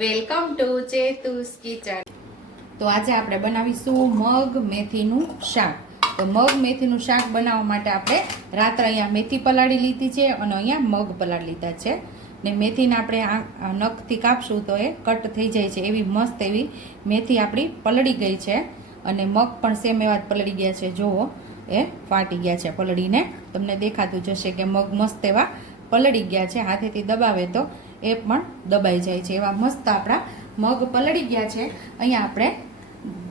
Welcome to ચેતુસ kitchen. તો આજે આપણે બનાવીશું મગ મેથીનું શાક. તો મગ મેથીનું શાક બનાવવા માટે આપણે રાત્રે અહીંયા મેથી પલાળી લીધી છે અને અહીંયા મગ પલાળી લીધા છે. ને મેથીને આપણે આ નખથી કાપશું તો એ કટ થઈ જાય છે. એવી મસ્ત એવી મેથી આપણી પલળી ગઈ છે. અને મગ પણ સેમ એવા જ પલળી ગયા છે. જુઓ, એ ફાટી ગયા છે પલળીને. તમને દેખાતું જશે કે મગ મસ્ત એવા પલળી ગયા છે. હાથેથી દબાવે તો એ પણ દબાઈ જાય છે. એવા મસ્ત આપણા મગ પલળી ગયા છે. અહીંયા આપણે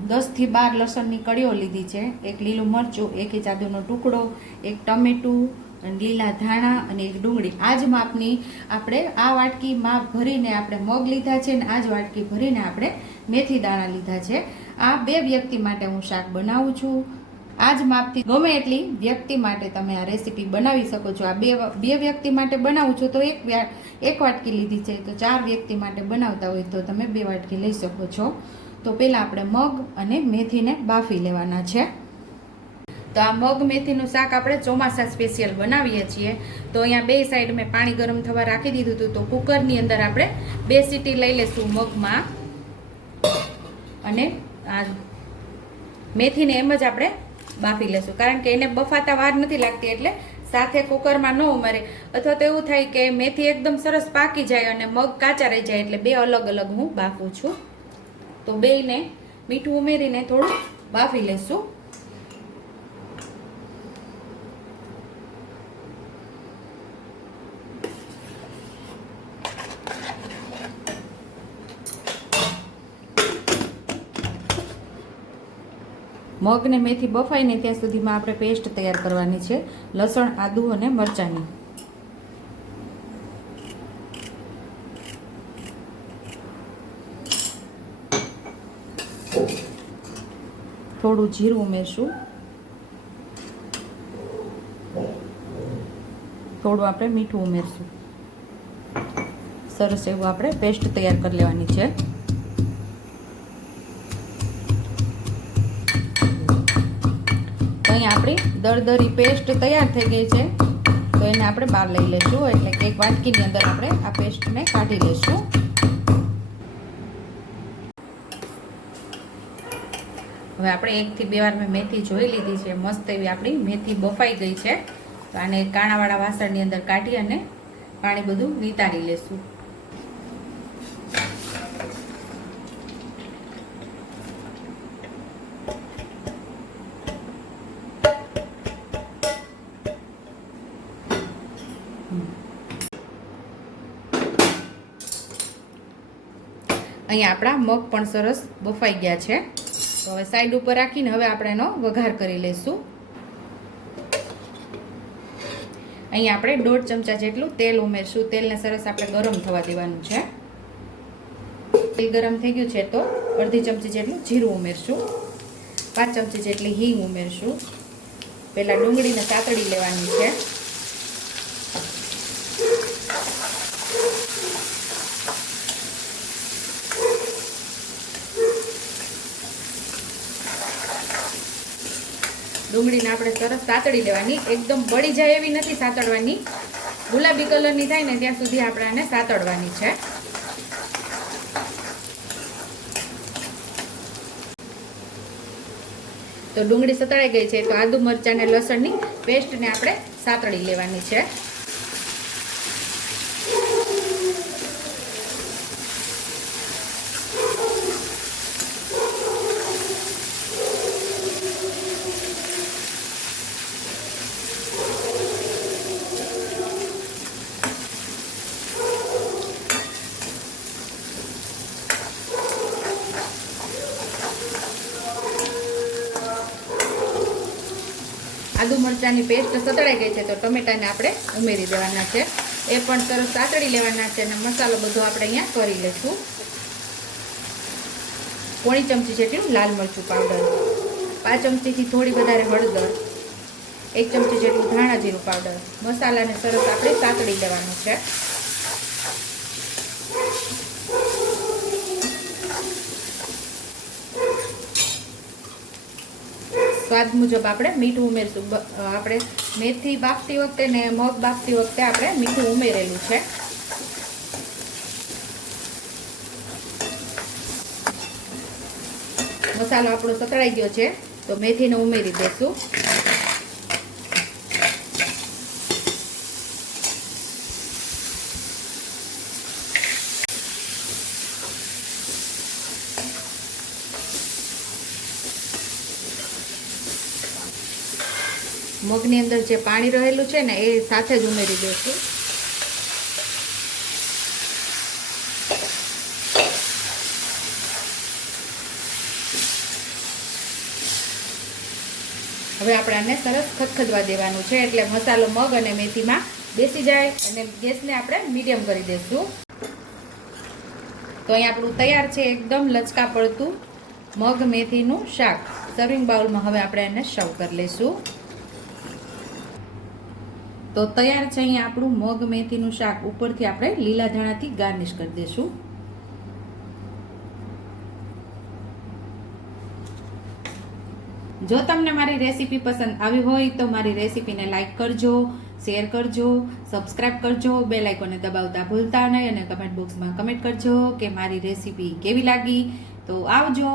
દસથી બાર લસણની કળીઓ લીધી છે. એક લીલું મરચું, એક આદુનો ટુકડો, એક ટમેટું લીલા ધાણા, અને એક ડુંગળી. આ જ માપની આપણે આ વાટકી માપ ભરીને આપણે મગ લીધા છે અને આ જ વાટકી ભરીને આપણે મેથી દાણા લીધા છે. આ બે વ્યક્તિ માટે હું શાક બનાવું છું. આ જ માપથી ગમે એટલી વ્યક્તિ માટે તમે આ રેસીપી બનાવી શકો છો. આ બે બે વ્યક્તિ માટે બનાવું છો તો એક એક વાટકી લીધી છે. તો ચાર વ્યક્તિ માટે બનાવતા હોય તો તમે બે વાટકી લઈ શકો છો. તો પહેલાં આપણે મગ અને મેથીને બાફી લેવાના છે. તો આ મગ મેથીનું શાક આપણે ચોમાસા સ્પેશિયલ બનાવીએ છીએ. તો અહીંયા બે સાઈડ મેં પાણી ગરમ થવા રાખી દીધું હતું. તો કુકરની અંદર આપણે બે સીટી લઈ લેશું મગમાં. અને આ મેથીને એમ જ આપણે બાફી લેશું. કારણ કે એને બફાતા વાર નથી લાગતી એટલે સાથે કુકરમાં ન ઉમેરે. અથવા તો એવું થાય કે મેથી એકદમ સરસ પાકી જાય અને મગ કાચા રહી જાય એટલે બે અલગ અલગ હું બાફું છું. તો બેયને મીઠું ઉમેરીને થોડું બાફી લેશું. મગ ને મેથી બફાય ને ત્યાં સુધીમાં આપણે પેસ્ટ તૈયાર કરવાની છે, લસણ, આદુ અને મરચાંની. થોડું જીરું ઉમેરશું. થોડું આપણે મીઠું ઉમેરશું. સરસ એવું આપણે પેસ્ટ તૈયાર કરી લેવાની છે. આપણી દરદરી પેસ્ટ તૈયાર થઈ ગઈ છે. તો એને આપણે બહાર લઈ લઈશું એટલે કે એક વાટકીની અંદર આપણે આ પેસ્ટને કાઢી લઈશું હવે આપણે એકથી બે વાર મેં મેથી જોઈ લીધી છે, મસ્ત એવી આપણી મેથી બફાઈ ગઈ છે. તો આને કાણાવાળા વાસણની અંદર કાઢી અને પાણી બધું નિતારી લેશું. અહીંયા આપણા મગ પણ સરસ બફાઈ ગયા છે. તો હવે સાઈડ ઉપર રાખીને હવે આપણે એનો વઘાર કરી લઈશું. અહીંયા આપણે દોઢ ચમચા જેટલું તેલ ઉમેરશું. તેલને સરસ આપણે ગરમ થવા દેવાનું છે. તેલ ગરમ થઈ ગયું છે તો અડધી ચમચી જેટલું જીરું ઉમેરશું. પાંચ ચમચી જેટલી હિંગ ઉમેરશું. પહેલાં ડુંગળીને સાતડી લેવાની છે. ડુંગળીને આપણે સરસ સાતળી લેવાની. એકદમ બળી જાય એવી નથી સાતળવાની. ગુલાબી કલરની થાય ને ત્યાં સુધી આપણે આને સાતડવાની છે. તો ડુંગળી સતળાઈ ગઈ છે, તો આદુ મરચાં ને લસણની પેસ્ટને આપણે સાતડી લેવાની છે. આદુ મરચાંની પેસ્ટ સતળાઈ ગઈ છે, તો ટમેટાને આપણે ઉમેરી દેવાના છે. એ પણ સરસ સાતડી લેવાના છે અને મસાલો બધો આપણે અહીંયા કરી લઈશું. પોણી ચમચી જેટલું લાલ મરચું પાવડર. પાંચ ચમચીથી થોડી વધારે હળદર. એક ચમચી જેટલું ધાણા જીરું પાવડર. મસાલાને સરસ આપણે સાતડી લેવાનું છે. સ્વાદ મુજબ આપણે મીઠું ઉમેરશું. આપણે મેથી બાફતી વખતે ને મગ બાફતી વખતે આપણે મીઠું ઉમેરેલું છે. મસાલો આપણો સતળાઈ ગયો છે, તો મેથીને ઉમેરી દઈશું મગની અંદર જે પાણી રહેલું છે ને એ સાથે જ ઉમેરી દઈશું હવે આપણે આને સરસ ખદખદવા દેવાનું છે એટલે મસાલો મગ અને મેથીમાં બેસી જાય અને ગેસને આપણે મીડિયમ કરી દઈશું. તો અહીં આપણું તૈયાર છે એકદમ લચકા પડતું મગ મેથીનું શાક. સર્વિંગ બાઉલમાં હવે આપણે એને સર્વ કરી લઈશું. તો તૈયાર છે અહીંયા આપણું મગ, મેથીનું શાક. ઉપરથી આપણે લીલા ધાણાથી ગાર્નિશ કરી દઈશું. જો તમને મારી રેસીપી પસંદ આવી હોય તો મારી રેસીપીને લાઇક કરજો, શેર કરજો, સબસ્ક્રાઇબ કરજો બે લાઇકોને દબાવતા ભૂલતા નહીં અને કમેન્ટ બોક્સમાં કમેન્ટ કરજો કે મારી રેસીપી કેવી લાગી. તો આવજો.